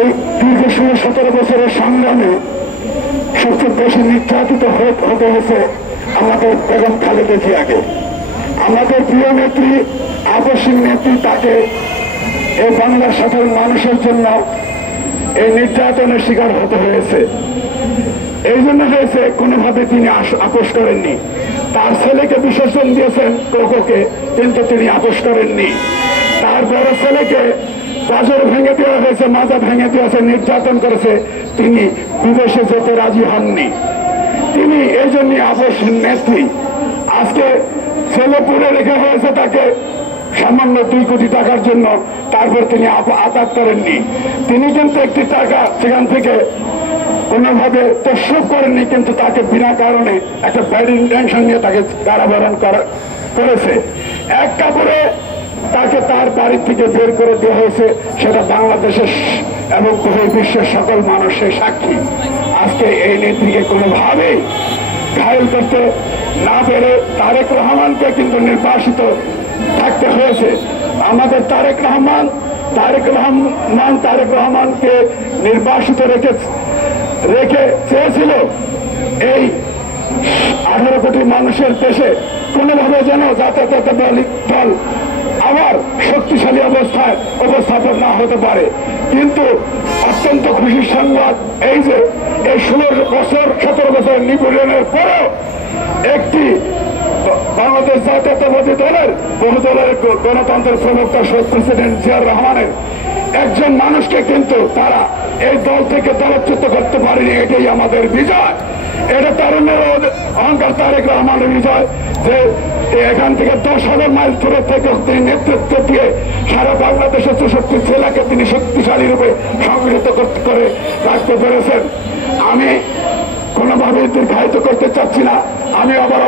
এই দীর্ঘ 17 বছরের সংগ্রামে সবচেয়ে বেশি নির্যাতিত হতে হয়েছে আমাদের বেগম খালেদা জিয়াকে। আমাদের প্রিয় নেত্রী আদর্শিক নেত্রী, তাকে এই বাংলার সাধারণ মানুষের জন্য এই নির্যাতনের শিকার হতে হয়েছে। এই জন্য হয়েছে কোনোভাবে তিনি আপোষ করেননি। তার ছেলেকে বিসর্জন দিয়েছেন কোকোকে, কিন্তু তিনি আপোষ করেননি। তার বড় ছেলেকে পাঁজর ভেঙে দেওয়া হয়েছে, মাজা ভেঙে দেওয়া হয়েছে, নির্যাতন করেছে, তিনি বিদেশে যেতে রাজি হননি। তিনি এই জন্য আপোষ নেত্রী। আজকে ছেলে পুরে রেখে হয়েছে তাকে সামান্য 2 কোটি টাকার জন্য, তারপর তিনি আঘাত করেননি। তিনি কিন্তু একটি টাকা সেখান থেকে কোনোভাবে তস্যব করেননি, কিন্তু তাকে বিনা কারণে একটা ব্যাড ইন্টেনশন নিয়ে তাকে কারাবরণ করেছে। এক কাপড়ে তাকে তার বাড়ি থেকে বের করে দেওয়া হয়েছে, সেটা বাংলাদেশের এবং বিশ্বের সকল মানুষের সাক্ষী। আজকে এই নেত্রীকে কোনোভাবেই ঘায়েল করতে না পেরে তারেক রহমানকে কিন্তু নির্বাসিত থাকতে হয়েছে। আমাদের তারেক রহমানকে নির্বাসিত রেখে চেয়েছিল এই 18 কোটি মানুষের দেশে কোনোভাবে যেন জাতীয়তাবাদী দল আবার শক্তিশালী অবস্থায় উপস্থাপন না হতে পারে। কিন্তু অত্যন্ত খুশির সংবাদ এই যে এই 17 বছর নিপীড়নের পরেও একটি বাংলাদেশ জাতীয়তাবাদী দলের বহুদলের গণতন্ত্রের প্রবক্তা শহীদ প্রেসিডেন্ট জিয়াউর রহমানের একজন মানুষকে কিন্তু তারা এই দল থেকে দলচ্যুত করতে পারেনি। এটাই আমাদের বিজয়। এটা তরুণের অহংকার, তারেক রহমানের বিজয় যে এখান থেকে 10,000 মাইল দূরে থেকে তিনি নেতৃত্ব দিয়ে সারা বাংলাদেশের 64 জেলাকে তিনি শক্তিশালী রূপে সংগঠিত করে রাখতে পেরেছেন। আমি কোনোভাবেই দীর্ঘায়িত করতে চাচ্ছি না। আমি আবার